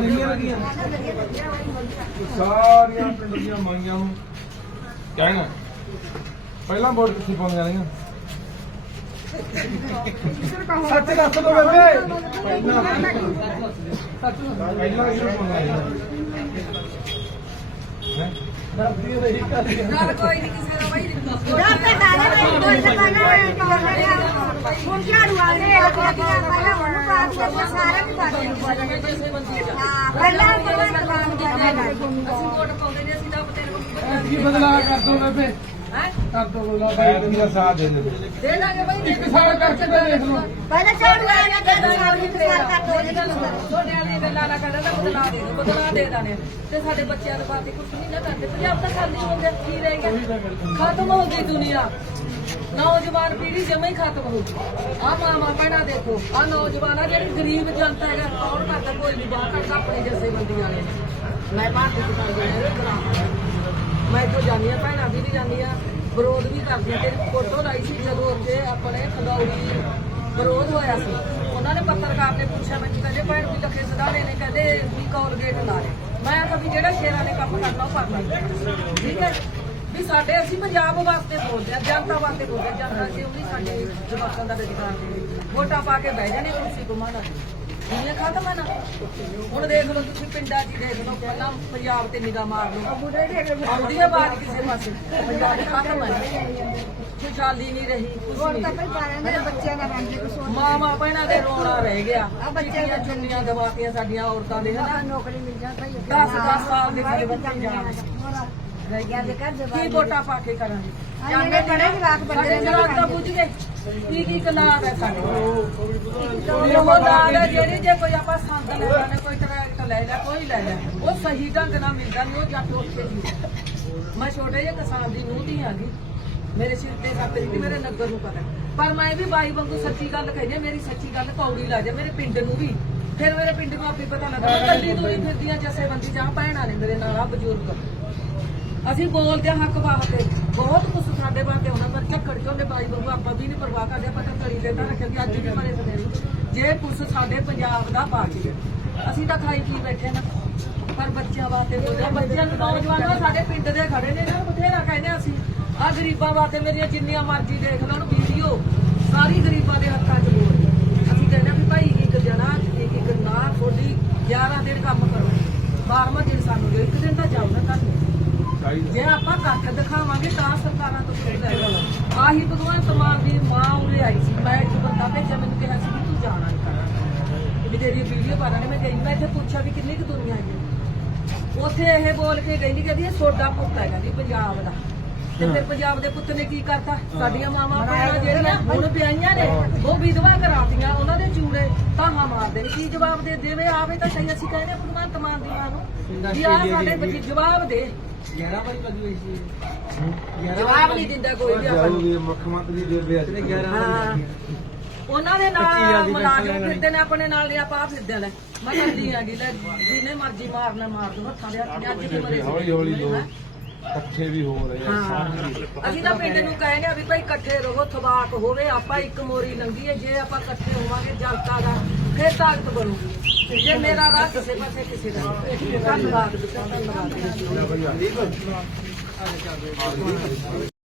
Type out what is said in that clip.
ਨਹੀਂ ਲੱਗੀਆਂ ਸਾਰੀਆਂ ਪਿੰਡ ਦੀਆਂ ਮਾਈਆਂ ਨੂੰ ਕਹਿਣਾ। ਪਹਿਲਾਂ ਵੋਟ ਕਿੱਥੇ ਪਾਉਂਦੀਆਂ ਰਹੀਆਂ ਸੱਚ ਦੱਸ ਦੋ ਬੇਬੇ ਪਹਿਲਾਂ ਪਹਿਲਾਂ ਇਹ ਪਾਉਂਦੀਆਂ ਹੈ? ਦੱਸਦੀ ਰਹੀ ਕਰ ਗੱਲ ਕੋਈ ਨਹੀਂ ਕਿਸੇ ਦਾ ਬਈ ਡਰ ਤਾਂ ਡਾਲੇ ਨੇ ਕੋਈ ਲਗਾਣਾ ਹੈ ਪਾਉਣਾ ਹੁਣ ਝਾੜੂ ਵਾਲੇ ਆ ਕੇ ਪਹਿਲਾਂ ਹੁਣ ਪਾਸ ਕੇ ਸਾਰੇ ਵੀ ਪਾਦੇ ਨੂੰ ਬੋਲਣੇ ਕਿਸੇ ਬੰਦੀ ਦਾ ਹਾਂ ਪਹਿਲਾਂ ਭਗਵੰਤ ਮਾਨ ਕਹਿੰਦਾ ਅਸੀਂ ਵੋਟ ਪਾਉਂਦੇ ਨੇ ਅਸੀਂ ਤਾਂ ਤੇਰੇ ਕੋਲ ਕੀ ਬਦਲਾ ਕਰ ਦੋ ਬੇਬੇ। ਹੈ ਕਰ ਦੋ ਬਦਲਾ ਬਾਈ ਦਾ ਸਾਥ ਦੇ ਦੇ ਦੇ ਦਾਂਗੇ ਬਈ ਇੱਕ ਸਾਲ ਕਰਕੇ ਤਾਂ ਦੇਖ ਲਓ। ਪਹਿਲਾਂ ਝਾੜੂ ਵਾਲੇ ਨੇ ਕਹਿੰਦਾ ਸਾਲ ਵੀ ਸਾਲ ਕਰ ਦੋ ਉਹਦੀ ਗੱਲ ਸੁਣ ਛੋਟੇ ਵਾਲੀ ਗੱਲਾਂ ਨਾ ਕਰਨ ਦਾ ਬਦਲਾ ਦੇ ਦਿਓ, ਬਦਲਾ ਦੇ ਦਾਨੇ ਤੇ ਸਾਡੇ ਬੱਚਿਆਂ ਦੇ ਬਾਰੇ ਕੁਝ ਨਹੀਂ ਨਾ ਕਰਦੇ। ਪੰਜਾਬ ਤਾਂ ਖਾਲੀ ਹੋ ਗਿਆ ਕੀ ਰਹਿ ਗਿਆ? ਖਤਮ ਹੋ ਗਈ ਦੁਨੀਆ। ਨੌਜਵਾਨ ਪੀੜ੍ਹੀ ਜਮੇ ਹੀ ਖਤਮ ਹੋ ਗਈ। ਆ ਮਾਮਾ ਭੈਣਾਂ ਦੇਖੋ ਆ ਨੌਜਵਾਨ ਆ ਜਿਹੜੀ ਗਰੀਬ ਜਨਤਾ ਹੈਗਾ ਕੌਣ ਕਰਦਾ? ਕੋਈ ਨਹੀਂ ਬਾਹਰ ਕੱਢਦਾ ਆਪਣੀ ਜੱਸੇ ਬੰਦੀਆਂ ਨੇ। ਮੈਂ ਭਾਰਤੀ ਕਿਸਾਨ ਦੇ ਮੈਂ ਕੋ ਜਾਂਦੀ ਆ ਭੈਣਾਂ ਵੀ ਵੀ ਜਾਂਦੀ ਆ ਵਿਰੋਧ ਵੀ ਕਰਦੀ ਆ। ਤੇਰੀ ਫੋਟੋ ਲਾਈ ਸੀ ਜਦੋਂ ਉੱਥੇ ਆਪਣੇ ਖੰਡੌੜੀ ਵਿਰੋਧ ਹੋਇਆ ਸੀ। ਉਹਨਾਂ ਨੇ ਪੱਤਰਕਾਰ ਨੇ ਪੁੱਛਿਆ ਮੈਨੂੰ, ਕਹਿੰਦੇ ਭੈਣ ਵੀ ਲੱਖੇ ਸਦਾਰੇ ਨੇ, ਕਹਿੰਦੇ ਵੀ ਕੋਲਗੇਟ ਲਾ ਲੈ ਮੈਂ ਕਿਹਾ ਵੀ ਜਿਹੜਾ ਸ਼ੇਰਾਂ ਨੇ ਕੰਮ ਕਰਨਾ ਉਹ ਕਰਨਾ ਠੀਕ ਹੈ? ਵੀ ਸਾਡੇ ਅਸੀਂ ਪੰਜਾਬ ਵਾਸਤੇ ਬੋਲਦੇ ਆ ਜਨਤਾ ਵਾਸਤੇ ਬੋਲਦੇ ਆ ਜਨਤਾ ਜੇ ਉਹਦੀ ਸਾਡੇ ਜਵਾਕਾਂ ਦਾ ਰੁਜ਼ਗਾਰ ਦੇ ਵੋਟਾਂ ਪਾ ਕੇ ਬਹਿ ਜਾਣੇ ਕੁਰਸੀ ਘੁਮਾਣਾ ਦੁਨੀਆ ਖਤਮ ਹੈ ਨਾ। ਹੁਣ ਦੇਖ ਲਓ ਤੁਸੀਂ ਪਿੰਡਾਂ 'ਚ ਹੀ ਦੇਖ ਲਓ ਪਹਿਲਾਂ ਪੰਜਾਬ ਤੇ ਨਿਗਾਹ ਮਾਰ ਲਓ। ਆਉਂਦੀ ਹੈ ਬਾਤ ਕਿਸੇ ਪਾਸੇ। ਪੰਜਾਬ ਖਤਮ ਹੈ ਖੁਸ਼ਹਾਲੀ ਨਹੀਂ ਰਹੀ ਨਹੀਂ। ਹੋਰ ਮਾਮਾ ਭੈਣਾਂ ਦੇ ਰੋਣਾ ਰਹਿ ਗਿਆ। ਬੱਚਿਆਂ ਚੁੰਨੀਆਂ ਦਵਾਤੀਆਂ ਸਾਡੀਆਂ ਔਰਤਾਂ ਦੇ ਹਨਾ? ਨੌਕਰੀ ਮਿਲ ਜਾ ਭਈ 10 10 ਸਾਲ ਦੇ ਬੱਚੇ ਜਾਣ। ਦੇ ਘਰ ਦੇ ਕੀ ਵੋਟਾਂ ਪਾ ਕੇ ਕਰਾਂਗੇ? ਜਾਂਦੇ ਬੜੇ ਜਵਾਕ ਸਾਡੇ ਬੰਦੇ ਜਵਾਕ ਤਾਂ ਪੁੱਜ ਗਏ ਕੀ ਕੀ ਕਲਾਬ ਹੈ ਸਾਡੇ ਉਹ ਦਾਲ ਹੈ ਜਿਹੜੀ ਜੇ ਕੋਈ ਆਪਾਂ ਸੰਦ ਲੈਣਾ ਨੇ ਕੋਈ ਟਰੈਕਟ ਲੈ ਲੈ ਕੋਈ ਲੈ ਲੈ ਉਹ ਸਹੀ ਢੰਗ ਨਾਲ ਮਿਲਦਾ ਨਹੀਂ ਉਹ ਜੱਟ ਉੱਥੇ ਦੀ। ਮੈਂ ਛੋਟੇ ਜਿਹੇ ਕਿਸਾਨ ਦੀ ਨੂੰਹ ਦੀ ਆਂਗੀ ਮੇਰੇ ਸਿਰ ਤੇ ਸੱਤ ਦੀ ਮੇਰੇ ਨਗਰ ਨੂੰ ਪਤਾ। ਪਰ ਮੈਂ ਵੀ ਬਾਈ ਵਾਂਗੂ ਸੱਚੀ ਗੱਲ ਕਹੀ ਮੇਰੀ ਸੱਚੀ ਗੱਲ ਕੌੜੀ ਲਾ ਜਾ ਮੇਰੇ ਪਿੰਡ ਨੂੰ ਵੀ। ਫਿਰ ਮੇਰੇ ਪਿੰਡ ਨੂੰ ਆਪੇ ਪਤਾ ਲੱਗਾ ਕੱਲੀ ਦੂਰੀ ਫਿਰਦੀਆਂ ਜੱਸੇ ਬੰਦੀ ਜਾਂ ਭੈਣਾਂ ਨੇ ਮੇਰੇ ਨਾਲ ਆ ਬਜ਼ੁਰਗ। ਅਸੀਂ ਬੋਲਦੇ ਹਾਂ ਹੱਕ ਵਾਸਤੇ, ਬਹੁਤ ਕੁਝ ਸਾਡੇ ਵਾਸਤੇ ਹੋਣਾ ਪਰ ਝੱਕੜ ਝੋਲੇ ਬਾਈ ਵਾਂਗੂ ਆਪਾਂ ਵੀ ਨਹੀਂ ਪਰਵਾਹ ਕਰਦੇ, ਆਪਾਂ ਤਾਂ ਕਰੀ ਲੈਂਦਾ ਰੱਖਿਆ ਕਿ ਅੱਜ ਵੀ ਮਰੇ ਸਵੇਰੇ ਜੇ ਕੁਛ ਸਾਡੇ ਪੰਜਾਬ ਦਾ ਬਾਕੀ ਹੈ, ਅਸੀਂ ਤਾਂ ਖਾਈ ਪੀ ਬੈਠੇ ਨਾ ਪਰ ਬੱਚਿਆਂ ਵਾਸਤੇ ਬੋਲਿਆ ਬੱਚਿਆਂ ਨੂੰ ਨੌਜਵਾਨਾਂ ਸਾਡੇ ਪਿੰਡ ਦੇ ਖੜੇ ਨੇ ਨਾ, ਬਥੇਰਾ ਕਹਿੰਦੇ ਅਸੀਂ ਆ ਗਰੀਬਾਂ ਵਾਸਤੇ ਮੇਰੀਆਂ ਜਿੰਨੀਆਂ ਮਰਜ਼ੀ ਦੇਖ ਲਓ ਵੀਡੀਓ, ਸਾਰੀ ਗਰੀਬਾਂ ਦੇ ਹੱਕਾਂ 'ਚ ਬੋਲ ਅਸੀਂ ਕਹਿੰਦੇ ਹਾਂ ਵੀ ਭਾਈ ਇੱਕ ਜਣਾ, ਇੱਕ ਇੱਕ ਨਾ ਥੋੜੀ 11 ਦਿਨ ਕੰਮ ਕਰੋ 12ਵਾਂ ਦਿਨ ਸਾਨੂੰ ਦਿਓ ਇੱਕ ਦਿਨ ਤਾਂ ਜਾਓ ਨਾ ਤੁਹਾਨੂੰ ਚਾਹੀਦਾ ਜੇ ਆਪਾਂ ਕੱਖ ਦਿਖਾਵਾਂਗੇ ਤਾਂ ਸਰਕਾਰਾਂ ਤੋਂ ਖੁਦ ਆਏਗਾ ਆਹੀ ਭਗਵਾਨ ਮਾਨ ਦੀ ਮਾਂ ਉਰੇ ਆਈ ਸੀ। ਮੈਂ ਇੱਕ ਬੰਦਾ ਭੇਜਿਆ, ਮੈਨੂੰ ਕਿਹਾ ਸੀ ਵੀ ਤੂੰ ਜਾਣਾ ਨਹੀਂ ਕਰਨਾ। ਵੀ ਤੇਰੀ ਵੀਡੀਓ ਪਾ ਮੈਂ ਗਈ ਮੈਂ ਇੱਥੇ ਪੁੱਛਿਆ ਵੀ ਕਿੰਨੀ ਕੁ ਦੁਨੀਆ ਹੈ ਉੱਥੇ ਇਹ ਬੋਲ ਕੇ ਗਈ ਨਹੀਂ ਕਹਿੰਦੀ ਇਹ ਸੋਡਾ ਪੁੱਤ ਹੈਗਾ ਜੀ, ਪੰਜਾਬ ਦਾ। ਤੇ ਫਿਰ ਪੰਜਾਬ ਦੇ ਪੁੱਤ ਨੇ ਕੀ ਕਰਤਾ? ਸਾਡੀਆਂ ਮਾਵਾਂ ਭੈਣਾਂ ਜਿਹੜੀਆਂ ਹੁਣ ਵਿਆਹੀਆਂ ਨੇ ਉਹ ਵਿਧਵਾ ਕਰਾਤੀਆਂ ਉਹਨਾਂ ਦੇ ਚੂੜੇ ਤਾਹਾਂ ਮਾਰਦੇ ਨੇ। ਕੀ ਜਵਾਬ ਦੇ ਦੇਵੇ ਆਵੇ ਤਾਂ ਸਹੀ ਅਸੀਂ ਕਹਿੰਦੇ ਭਗਵੰਤ ਮਾਨ ਦੀ ਮਾਂ ਨੂੰ ਵੀ ਆ ਸਾਡੇ ਬੱਚੇ ਜਵਾਬ ਦੇ। 11 ਵਜੇ ਕਦੋਂ ਹੋਈ ਸੀ। ਜਵਾਬ ਨਹੀਂ ਦਿੰਦਾ ਕੋਈ ਵੀ ਆਪਾਂ ਨੂੰ। ਮੁੱਖ ਮੰਤਰੀ ਦੇ ਬਿਆਨ 11 ਹਾਂ। ਉਹਨਾਂ ਦੇ ਨਾਲ ਮੁਲਾਜ਼ਮ ਫਿਰਦੇ ਨੇ ਆਪਣੇ ਨਾਲ ਦੇ ਆਪਾਂ ਫਿਰਦੇ ਨੇ। ਮੈਂ ਕਹਿੰਦੀ ਲੈ ਜਿਹਨੇ ਮਰਜ਼ੀ ਮਾਰਨਾ ਮਾਰ ਦੋ ਹੱਥਾਂ ਦੇ ਹੱਥ ਅੱਜ ਵੀ ਮਰੇ। ਹੌਲੀ ਹੌਲੀ ਲੋਕ ਹੈਂ? ਇਕੱਠੇ ਵੀ ਹੋ ਰਹੇ ਆ ਹਾਂ। ਅਸੀਂ ਤਾਂ ਪਿੰਡ ਨੂੰ ਕਹਿੰਦੇ ਆ ਵੀ ਭਾਈ ਇਕੱਠੇ ਰਹੋ ਥਵਾਕ ਹੋਵੇ ਆਪਾਂ ਇੱਕ ਮੋਰੀ ਲੰਘੀਏ ਜੇ ਆਪਾਂ ਇਕੱਠੇ ਹੋਵਾਂਗੇ ਜਨਤਾ ਦਾ ਫਿਰ ਤਾਕਤ ਬਣੂਗੀ। ਜੇ ਮੇਰਾ ਰਾਹ ਕਿਸੇ ਪਾਸੇ ਕਿਸੇ ਦਾ। ਧੰਨਵਾਦ ਧੰਨਵਾਦ।